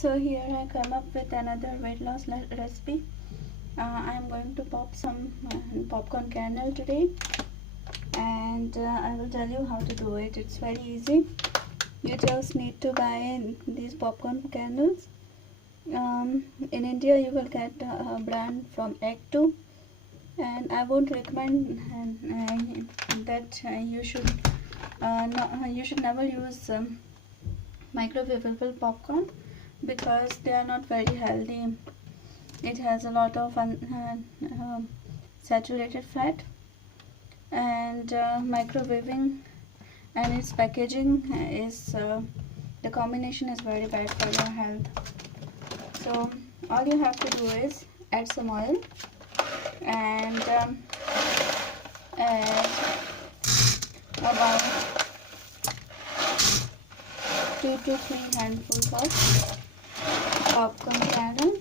So here I come up with another weight loss recipe. I am going to pop some popcorn kernel today, and I will tell you how to do it. It's very easy. You just need to buy these popcorn kernels. In India you will get a brand from Egg2, and I won't recommend that you should never use microwavable popcorn, because they are not very healthy. It has a lot of saturated fat, and microwaving and its packaging is the combination is very bad for your health. So all you have to do is add some oil and add about 2 to 3 handfuls of popcorn kernel,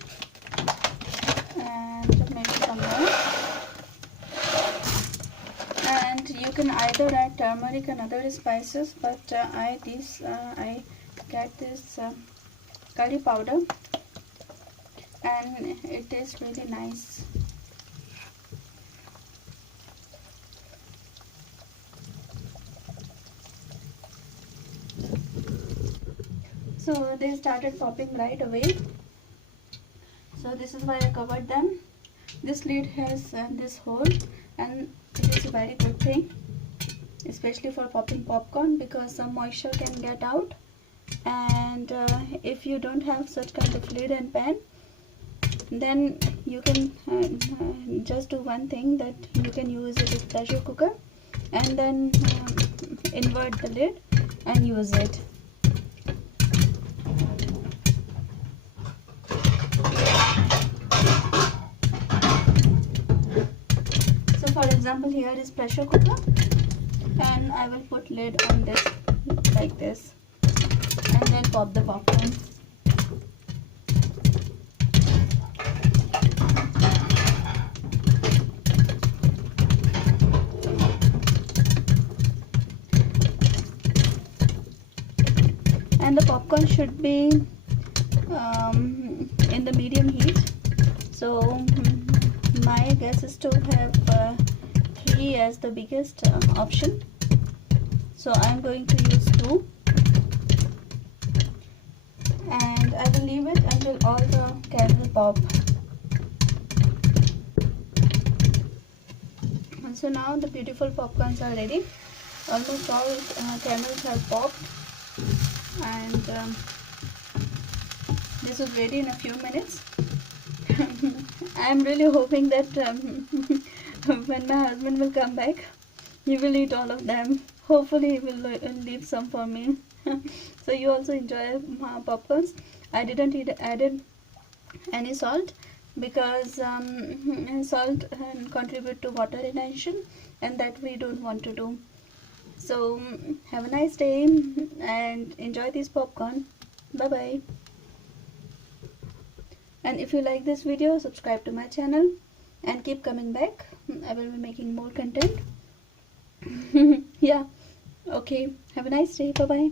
and maybe some more. And you can either add turmeric and other spices, but I get this curry powder, and it tastes really nice. So they started popping right away. So this is why I covered them. This lid has this hole, and it is a very good thing, especially for popping popcorn, because some moisture can get out. And if you don't have such kind of lid and pan, then you can just do one thing, that you can use a pressure cooker and then invert the lid and use it. So for example, here is pressure cooker, and I will put lid on this like this, and then pop the popcorn. And the popcorn should be in the medium heat. So my gas stove have 3 as the biggest option, so I'm going to use 2, and I will leave it until all the kernel pop. And so now the beautiful popcorns are ready. Almost all kernels have popped, and this is ready in a few minutes. I am really hoping that when my husband will come back, he will eat all of them. Hopefully he will leave some for me. So you also enjoy popcorns. I didn't added any salt, because salt contribute to water retention, and that we don't want to do. So have a nice day and enjoy this popcorn. Bye bye. And if you like this video, subscribe to my channel and keep coming back. I will be making more content. Yeah, okay, have a nice day. Bye bye.